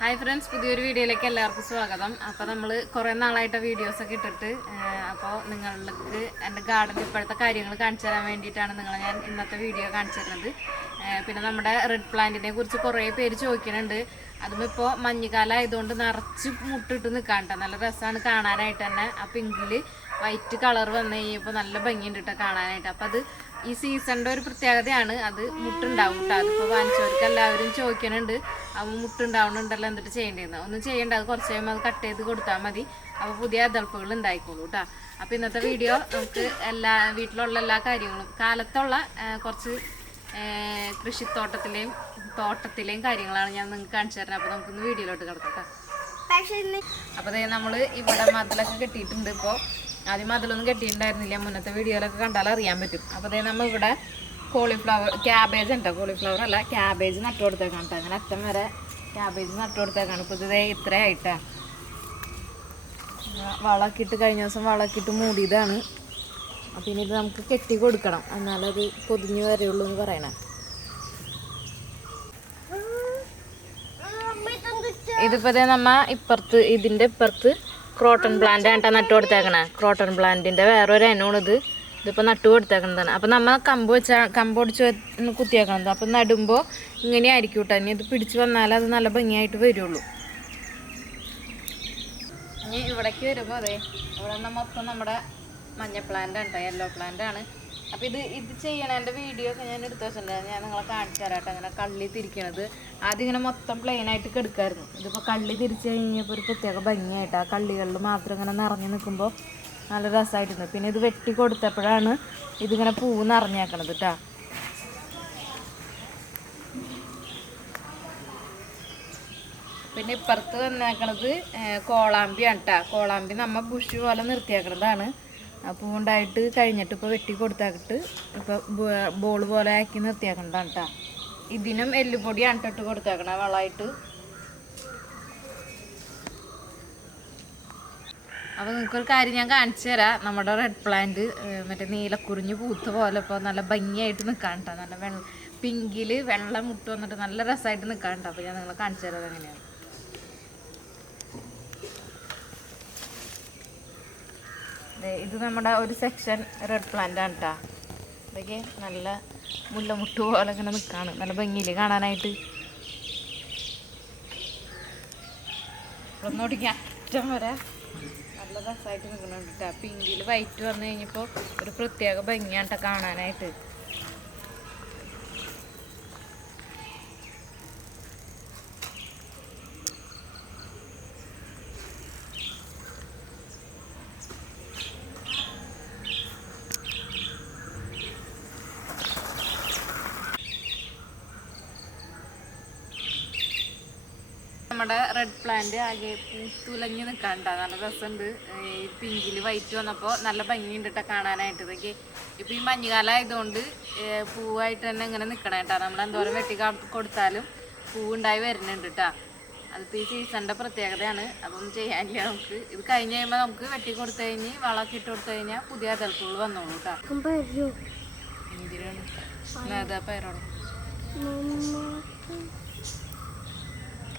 Hi friends പുതിയൊരു വീഡിയോയിലേക്ക് എല്ലാവർക്കും സ്വാഗതം. അപ്പോൾ നമ്മൾ കുറേ നാളായിട്ട് വീഡിയോസൊക്കെ ഇട്ടിട്ട് അപ്പോൾ നിങ്ങൾക്ക് എന്റെ ഗാർഡനിൽ ഇപ്പോഴത്തെ കാര്യങ്ങൾ കാണിച്ചു തരാൻ വേണ്ടിയിട്ടാണ് നിങ്ങളെ ഞാൻ ഇന്നത്തെ വീഡിയോ കാണിച്ചു തരുന്നത്. പിന്നെ നമ്മുടെ റെഡ് പ്ലാന്റിനെ കുറിച്ച് കുറേ പേര് ചോദിക്കുന്നുണ്ട്. അതും ഇപ്പോൾ മഞ്ഞുകാലം ആയതുകൊണ്ട് നിറച്ച് മുട്ടിട്ട് നിൽക്കാണ്ട നല്ല രസമാണ് കാണാനായിട്ട് തന്നെ. ആ പിങ്കിൽ വൈറ്റ് കളർ വന്നു കഴിഞ്ഞപ്പോൾ നല്ല ഭംഗിയുണ്ട് കേട്ടോ കാണാനായിട്ട്. അപ്പം അത് ഈ സീസണിന്റെ ഒരു പ്രത്യേകതയാണ്. അത് മുട്ടുണ്ടാവും കേട്ടോ അതിപ്പോൾ വാങ്ങിച്ചവർക്ക് എല്ലാവരും ചോദിക്കുന്നുണ്ട്. അവ മുട്ടുണ്ടാവുന്നുണ്ടല്ലോ എന്നിട്ട് ചെയ്യേണ്ടതെന്ന് ഒന്നും ചെയ്യേണ്ട. അത് കുറച്ച് കഴിയുമ്പോൾ അത് കട്ട് ചെയ്ത് കൊടുത്താൽ മതി. അപ്പോൾ പുതിയ അതൾപ്പുകൾ ഉണ്ടായിക്കോളൂ കേട്ടോ അപ്പോൾ ഇന്നത്തെ വീഡിയോ നമുക്ക് എല്ലാ വീട്ടിലുള്ള എല്ലാ കാര്യങ്ങളും കാലത്തുള്ള കുറച്ച് കൃഷിത്തോട്ടത്തിലെയും തോട്ടത്തിലെയും കാര്യങ്ങളാണ് ഞാൻ നിങ്ങൾക്ക് കാണിച്ചു തരുന്നത്. അപ്പോൾ നമുക്കൊന്ന് വീഡിയോയിലോട്ട് കിടക്കാം അപ്പോൾ നമ്മൾ ഇവിടെ മതിലൊക്കെ കെട്ടിയിട്ടുണ്ട് ഇപ്പോൾ ആദ്യം മതിലൊന്നും കെട്ടിയിട്ടുണ്ടായിരുന്നില്ല. മുന്നത്തെ വീഡിയോയിലൊക്കെ കണ്ടാൽ അറിയാൻ പറ്റും. അപ്പോൾ ദേ നമ്മൾ ഇവിടെ കോളിഫ്ലവർ ക്യാബേജ് ഉണ്ടോ? കോളിഫ്ലവർ അല്ല ക്യാബേജ് നട്ടു കൊടുത്തേക്കാണ് കേട്ടോ അങ്ങനെ അറ്റം വരെ ക്യാബേജ് നട്ടു കൊടുത്തേക്കാണ്. ഇപ്പോൾ ഇതേ ദേ ഇത്രയായിട്ടാ. വളമൊക്കെ ഇട്ട് കഴിഞ്ഞ ദിവസം വളമൊക്കെ ഇട്ട് മൂടിയതാണ്. അപ്പം ഇനി ഇത് നമുക്ക് കെട്ടി കൊടുക്കണം. എന്നാലത് പൊതിഞ്ഞു വരെയുള്ളൂ എന്ന് പറയണേ. അമ്മ ഇതെന്ത് ഇതിപ്പോ ദേ നമ്മ ഇപ്പുറത്ത് ഇതിന്റെ ഇപ്പുറത്ത് ക്രോട്ടൺ പ്ലാന്റ് ആയിട്ടാ നട്ടു കൊടുത്തേക്കണേ. ക്രോട്ടൺ പ്ലാന്റിന്റെ വേറൊരു ഇനമാണ് ഇത് ഇതിപ്പോ നട്ടു കൊടുത്തേക്കണതാണ്. അപ്പൊ നമ്മ കമ്പ് വെച്ച കമ്പ് ഒടിച്ച് വെ- കുത്തിയേക്കണത്. അപ്പൊ നടുമ്പോ ഇങ്ങനെ ആയിരിക്കും കേട്ടോ. ഇനി ഇത് പിടിച്ചു വന്നാൽ അത് നല്ല ഭംഗിയായിട്ട് വരുള്ളൂ. ഇനി ഇവിടേക്ക് വരുമ്പോ അതെ ഇവിടെ മൊത്തം നമ്മുടെ മഞ്ഞ പ്ലാന്റ് ആണ് കേട്ടോ യെല്ലോ പ്ലാന്റ് ആണ്. അപ്പം ഇത് ഇത് ചെയ്യണതിന്റെ വീഡിയോ ഒക്കെ ഞാൻ എടുത്തു വെച്ചിട്ടുണ്ടായിരുന്നു. ഞാൻ നിങ്ങളെ കാണിച്ചു തരാം കേട്ടോ അങ്ങനെ കള്ളി തിരിക്കണത്. ആദ്യം ഇങ്ങനെ മൊത്തം പ്ലെയിൻ ആയിട്ട് കിടക്കായിരുന്നു. ഇതിപ്പോൾ കള്ളി തിരിച്ചു കഴിഞ്ഞപ്പോൾ ഒരു പ്രത്യേക ഭംഗിയായിട്ട് ആ കള്ളികളിൽ മാത്രം ഇങ്ങനെ നിറഞ്ഞു നിൽക്കുമ്പോൾ നല്ല രസമായിട്ടുണ്ട് പിന്നെ ഇത് വെട്ടി കൊടുത്തപ്പോഴാണ് ഇതിങ്ങനെ പൂവ് നിറഞ്ഞേക്കണത് കേട്ടോ പിന്നെ ഇപ്പുറത്ത് വന്നേക്കണത് കോളാമ്പിയാണ് കേട്ടോ കോളാമ്പി നമ്മ ബുഷ് പോലെ നിർത്തിയേക്കണതാണ്. ആ ഉണ്ടായിട്ട് കഴിഞ്ഞിട്ട് ഇപ്പോൾ വെട്ടി കൊടുത്താക്കിട്ട് ഇപ്പോൾ ബോൾ പോലെ ആക്കി നിർത്തിയാക്കണ്ടാണ് കേട്ടോ ഇതിനും എല്ലുപൊടിയാണ് ട്ടോ ഇട്ട് കൊടുത്തേക്കണ വളമായിട്ട്. അപ്പോൾ നിങ്ങൾക്കൊരു കാര്യം ഞാൻ കാണിച്ചു തരാം. നമ്മുടെ റെഡ് പ്ലാന്റ് മറ്റേ നീലക്കുറിഞ്ഞ് പൂത്ത പോലെ ഇപ്പോൾ നല്ല ഭംഗിയായിട്ട് നിൽക്കാൻ കേട്ടോ നല്ല വെള്ള പിങ്കിൽ വെള്ളം മുട്ട് വന്നിട്ട് നല്ല രസമായിട്ട് നിൽക്കാൻ കേട്ടോ അപ്പോൾ ഞാൻ നിങ്ങളെ കാണിച്ചു തരാം എങ്ങനെയാണ് ഇത് നമ്മുടെ ഒരു സെക്ഷൻ റെഡ് പ്ലാന്റ് ആണ് കേട്ടോ ഇതൊക്കെ നല്ല മുല്ലമുട്ട് പോലെ ഇങ്ങനെ നിൽക്കുകയാണ് നല്ല ഭംഗിയിൽ കാണാനായിട്ട്? ഒന്നോടിക്ക് അറ്റം വരെ നല്ല രസമായിട്ട് നിൽക്കുന്നുണ്ട് കേട്ടോ പിങ്കിൽ വൈറ്റ് വന്നു കഴിഞ്ഞപ്പോൾ ഒരു പ്രത്യേക ഭംഗിയാണ് കേട്ടോ കാണാനായിട്ട്. നമ്മുടെ റെഡ് പ്ലാന്റ് ആകെ പൂത്തുലഞ്ഞ് നിൽക്കാണ്ട നല്ല രസമുണ്ട് ഈ പിങ്കിൽ വൈറ്റ് വന്നപ്പോൾ നല്ല ഭംഗിയുണ്ട് കേട്ടോ കാണാനായിട്ട്. ഇതൊക്കെ ഇപ്പം ഈ മഞ്ഞുകാലം ആയതുകൊണ്ട് പൂവായിട്ട് തന്നെ ഇങ്ങനെ നിൽക്കണം കേട്ടോ. നമ്മൾ എന്തോരം വെട്ടി കൊടുത്താലും പൂവുണ്ടായി വരുന്നുണ്ട് കേട്ടോ അതിപ്പോൾ ഈ സീസണിന്റെ പ്രത്യേകതയാണ്. അപ്പം ചെയ്യാനില്ല നമുക്ക്. ഇത് കഴിഞ്ഞ് കഴിയുമ്പോൾ നമുക്ക് വെട്ടി കൊടുത്തു കഴിഞ്ഞ് വളമൊക്കെ ഇട്ട് കൊടുത്തു കഴിഞ്ഞാൽ പുതിയ തലപ്പുകൾ വന്നോളൂ കേട്ടോ എന്തിനാണ്? അതാ പയറോളം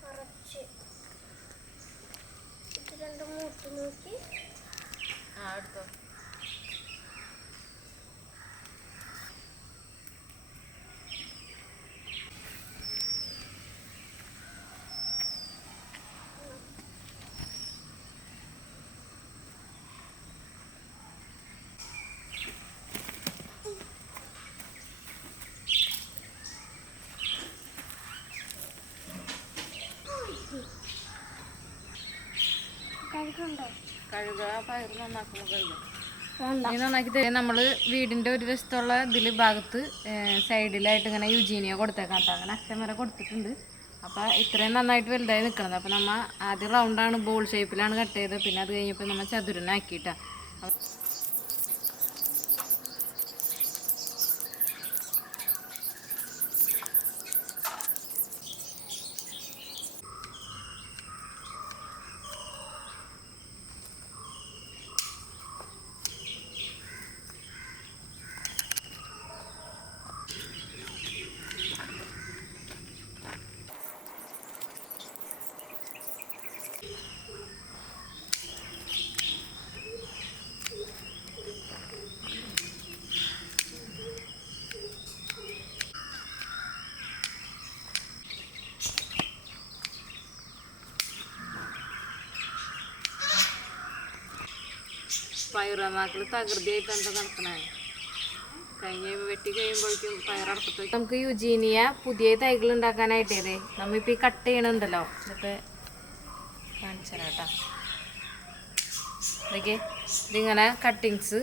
കുറച്ച് ഇത് രണ്ട് മൂട്ട് നോക്കി ആ എടുത്തോ കഴുകുക പയർ നന്നാക്കുമ്പോൾ ഇനി നന്നാക്കി തരും. നമ്മൾ വീടിന്റെ ഒരു വശത്തുള്ള ഇതിൽ ഭാഗത്ത് സൈഡിലായിട്ട് ഇങ്ങനെ യുജീനിയ കൊടുത്തേക്കാം കേട്ടോ. അങ്ങനെ അച്ഛൻ വരെ കൊടുത്തിട്ടുണ്ട്. അപ്പോൾ ഇത്രയും നന്നായിട്ട് വലുതായി നിൽക്കണത് അപ്പോൾ നമ്മ ആദ്യം റൗണ്ടാണ് ബോൾ ഷേപ്പിലാണ് കട്ട് ചെയ്തത്. പിന്നെ അത് കഴിഞ്ഞപ്പോൾ നമ്മ ചതുരനാക്കിയിട്ടാ. പയറന്നാക്കിൽ തകൃതിയായിട്ട് എന്താ നടക്കണേ? വെട്ടി. നമുക്ക് യുജീനിയ പുതിയ തൈകൾ ഉണ്ടാക്കാനായിട്ടേ നമ്മിപ്പോ ഈ കട്ട് ചെയ്യണുണ്ടല്ലോ. ഇതൊക്കെ കാണിച്ചു ഇതിങ്ങനെ കട്ടിങ്സ്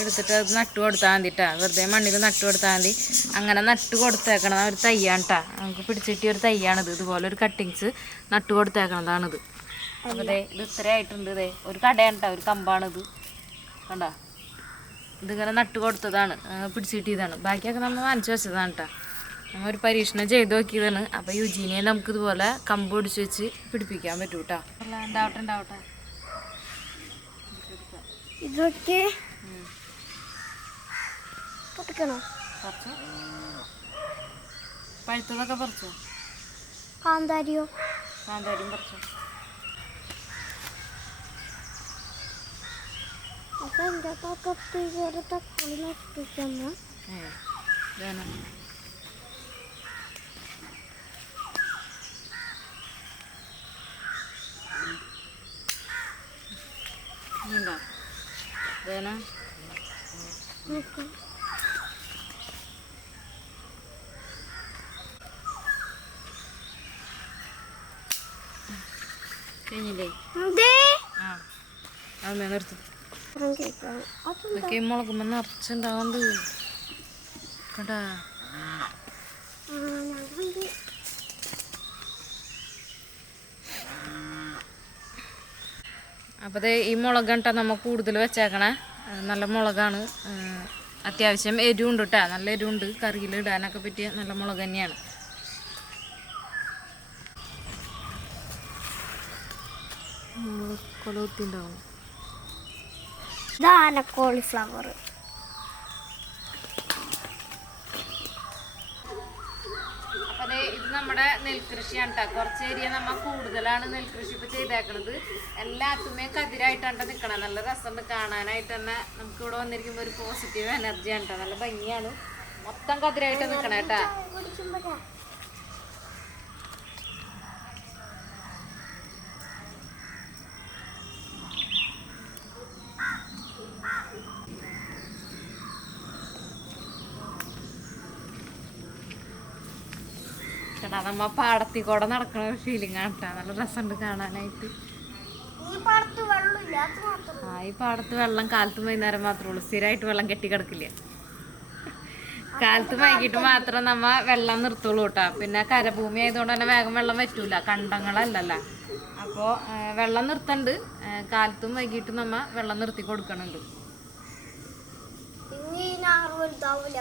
എടുത്തിട്ട് അത് നട്ടു കൊടുത്താൽ മതിട്ടാ. വെറുതെ മണ്ണിൽ നട്ടു കൊടുത്താൽ മതി. അങ്ങനെ നട്ടു കൊടുത്തേക്കണത് ഒരു തയ്യാണ് കേട്ടാ നമുക്ക് പിടിച്ചിട്ടിയ ഒരു തയ്യാണിത് ഇതുപോലെ ഒരു കട്ടിങ്സ് നട്ടു കൊടുത്തേക്കണതാണിത്. അപ്പോൾ ഇത് ഇത്ര ആയിട്ടുണ്ട് ഒരു കടയാണ് കേട്ടോ ഒരു കമ്പാണിത്. കണ്ടോ? ഇതിങ്ങനെ നട്ടു കൊടുത്തതാണ്. പിടിച്ച് കിട്ടിയതാണ് ബാക്കിയൊക്കെ നമ്മൾ നനച്ചു വെച്ചതാണ് കേട്ടോ നമ്മൾ ഒരു പരീക്ഷണം ചെയ്ത് നോക്കിയതാണ്. അപ്പോൾ യുജീനിയെ നമുക്ക് ഇതുപോലെ കമ്പ് പിടിച്ച് വെച്ച് പിടിപ്പിക്കാൻ പറ്റൂ കേട്ടോ ഉണ്ടാവട്ടെ ഉണ്ടാവട്ടെ. ഇതൊക്കെ പൊട്ടിക്കണോ? പറിച്ചോ? പഴുത്തതൊക്കെ പറിച്ചോ? കാന്താരിയോ? കാന്താരിയും പറിച്ചോ അപ്പൊ എന്റെ പക്കത്ത് കയറി തക്കാളി നട്ടിട്ടമ്മ ഏ ഇതാണ് ഉണ്ടോ ഇതാണ് നോക്കാം കഴിഞ്ഞില്ലേ ആ അമ്മ നിർത്തി മുളകുമ്പോ നിറച്ചുണ്ടാവുന്നുണ്ട് കേട്ടാ അപ്പോൾ ഈ മുളക് കേട്ടോ നമ്മൾ കൂടുതൽ വെച്ചേക്കണേ. നല്ല മുളകാണ്. അത്യാവശ്യം എരിവുണ്ട് കേട്ടോ നല്ല എരിവുണ്ട്. കറിയിൽ ഇടാനൊക്കെ പറ്റിയ നല്ല മുളക് തന്നെയാണ്. കൊലകുത്തിണ്ടാവും ഇതാണ് കോളിഫ്ലവർ. ഇത് നമ്മുടെ നെൽകൃഷിയാണ് കേട്ടോ കുറച്ച് ഏരിയ നമ്മൾ കൂടുതലാണ് നെൽകൃഷി ഇപ്പൊ ചെയ്തേക്കുന്നത് എല്ലാത്തുമേ കതിരായിട്ടാണ് നിൽക്കണം നല്ല രസമുണ്ട് കാണാനായിട്ട് തന്നെ. നമുക്ക് ഇവിടെ വന്നിരിക്കുമ്പോ ഒരു പോസിറ്റീവ് എനർജിയാണ് കേട്ടോ നല്ല ഭംഗിയാണ്. മൊത്തം കതിരായിട്ട് നിക്കണേ കേട്ടാ നമ്മ പാടത്തിൽ കൂടെ നടക്കണ ഒരു ഫീലിംഗ് ആണ് കേട്ടോ നല്ല രസമുണ്ട് കാണാനായിട്ട്. ആ ഈ പാടത്ത് വെള്ളം കാലത്ത് വൈകുന്നേരം മാത്രമേ ഉള്ളൂ. സ്ഥിരമായിട്ട് വെള്ളം കെട്ടി കിടക്കില്ല കാലത്ത് വൈകിട്ട് മാത്രം നമ്മ വെള്ളം നിർത്തുള്ളൂ കേട്ടോ പിന്നെ കരഭൂമി ആയതുകൊണ്ട് തന്നെ വേഗം വെള്ളം പറ്റൂല കണ്ടങ്ങളല്ലല്ലോ. അപ്പോൾ വെള്ളം നിർത്തണ്ട്. കാലത്തും വൈകിട്ടും നമ്മ വെള്ളം നിർത്തി കൊടുക്കണുണ്ട്. ഇനി ഞാറ് വലുതാവില്ല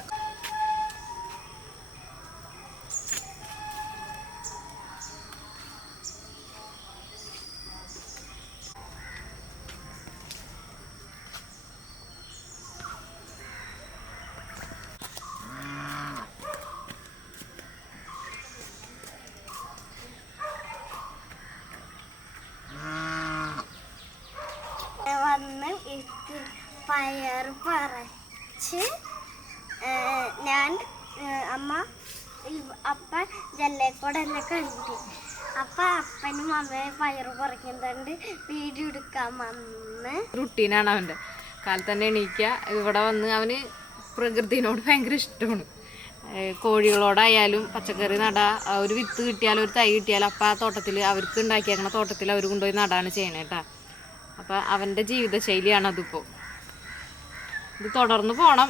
വന്ന് എനിക്ക് പയർ പറച്ച് ഞാൻ അമ്മ അപ്പ ജല്ലേക്കൂടെ എന്നെ കണ്ടു. അപ്പൊ അപ്പനും അമ്മയും പയർ പറിക്കുന്നുണ്ട്. വീഡിയോ എടുക്കാൻ വന്ന്. റുട്ടീനാണ് അവന്റെ. കാലത്ത് തന്നെ എണീക്കുക ഇവിടെ വന്ന് അവന് പ്രകൃതിനോട് ഭയങ്കര ഇഷ്ടമാണ്. കോഴികളോടായാലും പച്ചക്കറി നടാ ഒരു വിത്ത് കിട്ടിയാലും ഒരു തൈ കിട്ടിയാലും അപ്പം ആ തോട്ടത്തിൽ അവർക്ക് ഉണ്ടാക്കിയേക്കണ തോട്ടത്തിൽ അവർ കൊണ്ടുപോയി നടാണ് ചെയ്യണേട്ടാ അപ്പം അവന്റെ ജീവിതശൈലിയാണ് അതിപ്പോൾ ഇത് തുടർന്ന് പോകണം